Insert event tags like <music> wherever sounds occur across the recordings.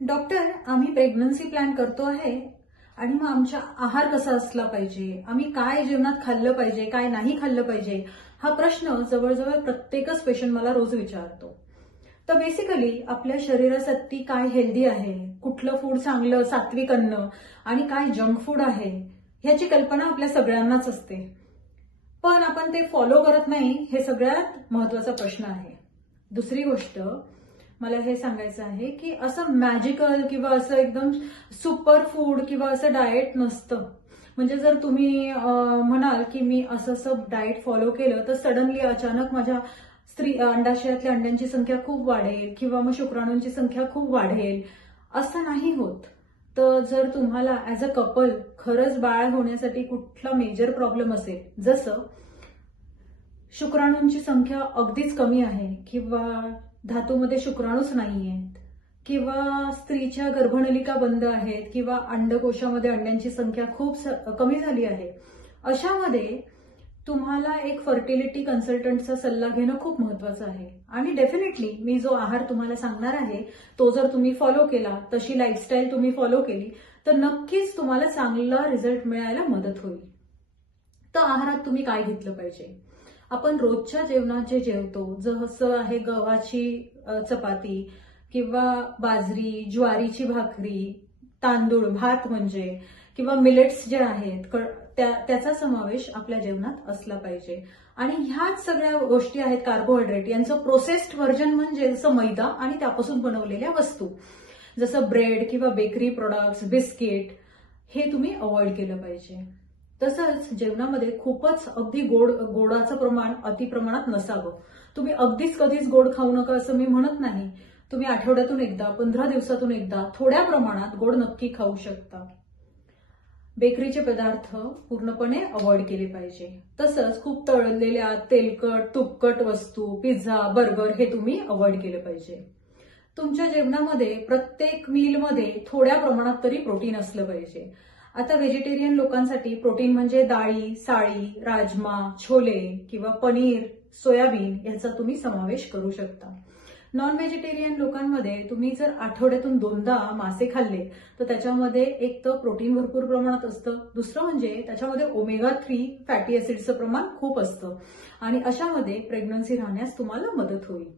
Doctor आम्ही pregnancy plan करतो आहे आणि मग आमचा आहार कसा असला पाहिजे? आम्ही काय जीवनात खाल्लं पाहिजे काय नाही खाल्लं पाहिजे? हा प्रश्न जवळजवळ प्रत्येकच पेशंट मला रोज विचारतो. तर बेसिकली आपल्या शरीरासाठी काय हेल्दी आहे कुठलं फूड चांगलं सात्विक अन्न आणि काय जंक फूड आहे ह्याची कल्पना आपल्या सगळ्यांनाच असते. पण आपण ते फॉलो करत नाही हे सगळ्यात महत्त्वाचा प्रश्न आहे. दुसरी गोष्ट मला हे सांगायचं आहे की असं मॅजिकल किंवा असं एकदम सुपर फूड किंवा असं डाएट नसतं. म्हणजे जर तुम्ही म्हणाल की मी असं असं डाएट फॉलो केलं तर सडनली अचानक माझ्या स्त्री अंडाशयातल्या अंड्यांची संख्या खूप वाढेल किंवा मग शुक्राणूंची संख्या खूप वाढेल असं नाही होत. तर जर तुम्हाला ऍज अ कपल खरंच बाळ होण्यासाठी कुठला मेजर प्रॉब्लेम असेल जसं शुक्राणूंची संख्या अगदीच कमी आहे किंवा धातूमध्ये शुक्राणूच नाही आहेत किंवा स्त्रीच्या गर्भनलिका बंद आहेत किंवा अंडकोशामध्ये अंड्यांची संख्या खूप स- कमी झाली आहे. अशामध्ये तुम्हाला एक फर्टिलिटी कन्सल्टंटचा सल्ला घेणं खूप महत्वाचं आहे. आणि डेफिनेटली मी जो आहार तुम्हाला सांगणार आहे तो जर तुम्ही फॉलो केला तशी लाईफस्टाईल तुम्ही फॉलो केली तर नक्कीच तुम्हाला चांगला रिझल्ट मिळायला मदत होईल. तर आहारात तुम्ही काय घेतलं पाहिजे? आपण रोजच्या जेवणात जे जेवतो जसं आहे गव्हाची चपाती किंवा बाजरी ज्वारीची भाकरी तांदूळ भात म्हणजे किंवा मिलेट्स जे आहेत त्याचा समावेश आपल्या जेवणात असला पाहिजे. आणि ह्याच सगळ्या गोष्टी आहेत कार्बोहायड्रेट यांचं प्रोसेस्ड व्हर्जन म्हणजे जसं मैदा आणि त्यापासून बनवलेल्या वस्तू. जसं ब्रेड किंवा बेकरी प्रोडक्ट्स बिस्किट हे तुम्ही अवॉइड केलं पाहिजे. तसंच जेवणामध्ये खूपच अगदी गोड गोडाचं प्रमाण अतिप्रमाणात नसावं. तुम्ही अगदीच कधीच गोड खाऊ नका असं मी म्हणत नाही. तुम्ही आठवड्यातून एकदा पंधरा दिवसातून एकदा थोड्या प्रमाणात गोड नक्की खाऊ शकता. बेकरीचे पदार्थ पूर्णपणे अवॉइड केले पाहिजे. तसंच खूप तळलेल्या तेलकट तुपकट वस्तू पिझ्झा बर्गर हे तुम्ही अवॉइड केलं पाहिजे. तुमच्या जेवणामध्ये प्रत्येक मीलमध्ये थोड्या प्रमाणात तरी प्रोटीन असलं पाहिजे. आता व्हेजिटेरियन लोकांसाठी प्रोटीन म्हणजे डाळी साळी राजमा छोले किंवा पनीर सोयाबीन याचा तुम्ही समावेश करू शकता. नॉन व्हेजिटेरियन लोकांमध्ये तुम्ही जर आठवड्यातून दोनदा मासे खाल्ले तर त्याच्यामध्ये एक तर प्रोटीन भरपूर प्रमाणात असतं दुसरं म्हणजे त्याच्यामध्ये ओमेगा थ्री फॅटी ऍसिडचं प्रमाण खूप असतं. आणि अशामध्ये प्रेग्नन्सी राहण्यास तुम्हाला मदत होईल.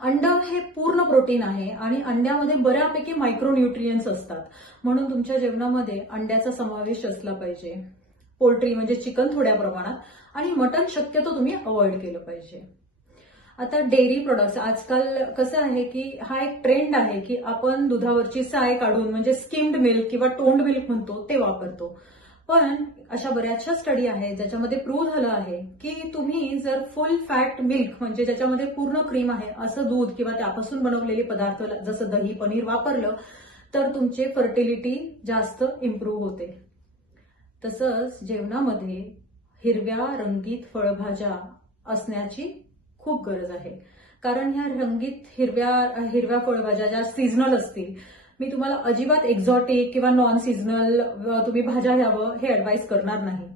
अंड हे पूर्ण प्रोटीन आहे आणि अंड्यामध्ये बऱ्यापैकी मायक्रोन्यूट्रियन्स असतात. म्हणून तुमच्या जेवणामध्ये अंड्याचा समावेश असला पाहिजे. पोल्ट्री म्हणजे चिकन थोड्या प्रमाणात आणि मटण शक्यतो तुम्ही अवॉइड केलं पाहिजे. आता डेअरी प्रोडक्ट्स आजकाल कसं आहे की हा एक ट्रेंड आहे की आपण दुधावरची साय काढून म्हणजे स्किम्ड मिल्क किंवा टोंड मिल्क म्हणतो ते वापरतो. पण अशा बऱ्याचशा स्टडी आहेत ज्याच्यामध्ये प्रूव्ह झालं आहे की तुम्ही जर फुल फॅट मिल्क म्हणजे ज्याच्यामध्ये पूर्ण क्रीम आहे असं दूध किंवा त्यापासून बनवलेले पदार्थ जसं दही पनीर वापरलं तर तुमचे फर्टिलिटी जास्त इम्प्रूव्ह होते. तसंच जेवणामध्ये हिरव्या रंगीत फळभाज्या असण्याची खूप गरज आहे. कारण ह्या रंगीत हिरव्या हिरव्या फळभाज्या ज्या सीझनल असतील मी तुम्हाला अजिबात एक्झॉटिक किंवा नॉन सीझनल तुम्ही भाज्या घ्यावं हे ऍडवाइस करणार नाही.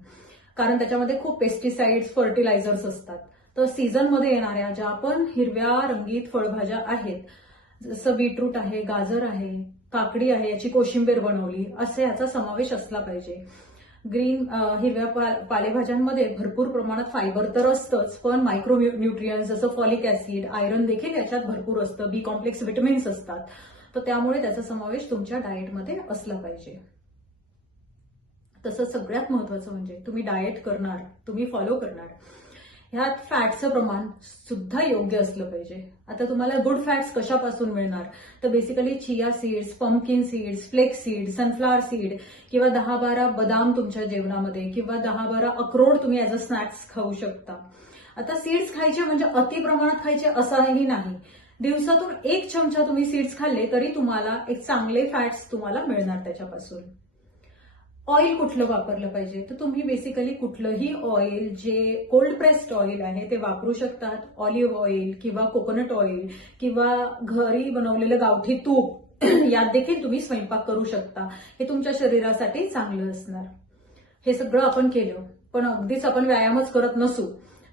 कारण त्याच्यामध्ये खूप पेस्टिसाइड्स फर्टिलायझर्स असतात. तर सीझनमध्ये येणाऱ्या ज्या पण हिरव्या रंगीत फळभाज्या आहेत जसं बीटरूट आहे गाजर आहे काकडी आहे याची कोशिंबीर बनवली असे याचा समावेश असला पाहिजे. ग्रीन हिरव्या पा- पालेभाज्यांमध्ये भरपूर प्रमाणात फायबर तर असतंच पण मायक्रो न्यूट्रियन्स जसं फॉलिक ऍसिड आयरन देखील याच्यात भरपूर असतं बी कॉम्प्लेक्स विटमिन्स असतात. तर त्यामुळे त्याचा समावेश तुमच्या डाएटमध्ये असला पाहिजे. तसं सगळ्यात महत्वाचं म्हणजे तुम्ही डाएट करणार तुम्ही फॉलो करणार. ह्यात फॅटचं प्रमाण सुद्धा योग्य असलं पाहिजे. आता तुम्हाला गुड फॅट्स कशापासून मिळणार? तर basically chia seeds pumpkin seeds flax seed sunflower seed किंवा दहा बारा बदाम तुमच्या जेवणामध्ये किंवा दहा बारा अक्रोड तुम्ही ऍज अ स्नॅक्स खाऊ शकता. आता सीड्स खायचे म्हणजे अति प्रमाणात खायचे असंही नाही. दिवसातून एक चमचा तुम्ही सीड्स खाल्ले तरी तुम्हाला एक चांगले फॅट्स तुम्हाला मिळणार त्याच्यापासून. ऑइल कुठलं वापरलं पाहिजे? तर तुम्ही बेसिकली कुठलंही ऑइल जे कोल्ड प्रेस्ड ऑइल आहे ते वापरू शकतात. ऑलिव्ह ऑइल किंवा कोकोनट ऑइल किंवा घरी बनवलेलं गावठी तूप <clears throat> यात देखील तुम्ही स्वयंपाक करू शकता. हे तुमच्या शरीरासाठी चांगलं असणार. हे सगळं आपण केलं. पण अगदीच आपण व्यायामच करत नसू.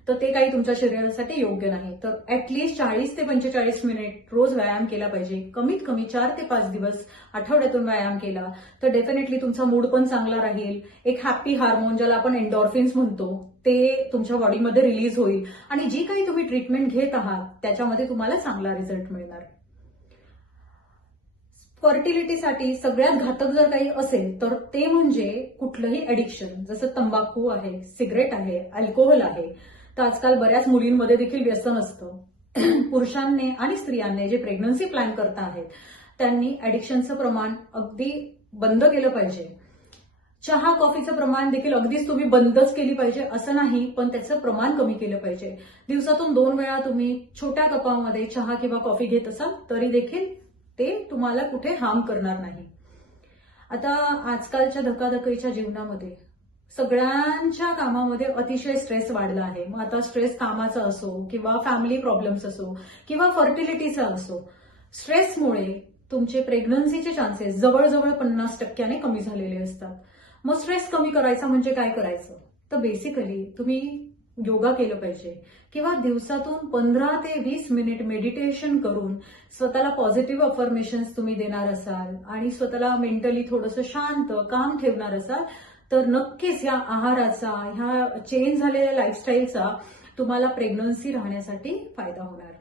तर ते काही तुमच्या शरीरासाठी योग्य नाही. तर ऍटलिस्ट चाळीस ते पंचेचाळीस मिनिट रोज व्यायाम केला पाहिजे. कमीत कमी चार ते पाच दिवस आठवड्यातून व्यायाम केला तर डेफिनेटली तुमचा मूड पण चांगला राहील. एक हॅप्पी हार्मोन ज्याला आपण एन्डॉर्फिन्स म्हणतो ते तुमच्या बॉडीमध्ये रिलीज होईल. आणि जी काही तुम्ही ट्रीटमेंट घेत आहात त्याच्यामध्ये तुम्हाला चांगला रिझल्ट मिळणार. फर्टिलिटीसाठी सगळ्यात घातक जर काही असेल तर ते म्हणजे कुठलंही ऍडिक्शन जसं तंबाखू आहे सिगरेट आहे अल्कोहोल आहे तर आजकाल बऱ्याच मुलींमध्ये देखील व्यसन असतं. <clears throat> पुरुषांनी आणि स्त्रियांनी जे प्रेग्नन्सी प्लॅन करता आहेत त्यांनी ॲडिक्शनचं प्रमाण अगदी बंद केलं पाहिजे. चहा कॉफीचं प्रमाण देखील अगदीच तुम्ही बंदच केली पाहिजे असं नाही पण त्याचं प्रमाण कमी केलं पाहिजे. दिवसातून दोन वेळा तुम्ही छोट्या कपामध्ये चहा किंवा कॉफी घेत असाल तरी देखील ते तुम्हाला कुठे हार्म करणार नाही. आता आजकालच्या धकाधकीच्या जीवनामध्ये सगळ्यांच्या कामामध्ये अतिशय स्ट्रेस वाढला आहे. मग आता स्ट्रेस कामाचा असो किंवा फॅमिली प्रॉब्लेम्स असो किंवा फर्टिलिटीचा असो स्ट्रेसमुळे तुमचे प्रेग्नन्सीचे चान्सेस जवळजवळ पन्नास टक्क्याने कमी झालेले असतात. मग स्ट्रेस कमी करायचा म्हणजे काय करायचं? तर बेसिकली तुम्ही योगा केलं पाहिजे किंवा दिवसातून पंधरा ते वीस मिनिट मेडिटेशन करून स्वतःला पॉझिटिव्ह अफर्मेशन्स तुम्ही देणार असाल आणि स्वतःला मेंटली थोडंसं शांत काम ठेवणार असाल तर नक्कीच ह्या आहाराचा ह्या चेंज झालेल्या लाईफस्टाईलचा तुम्हाला प्रेग्नन्सी राहण्यासाठी फायदा होणार.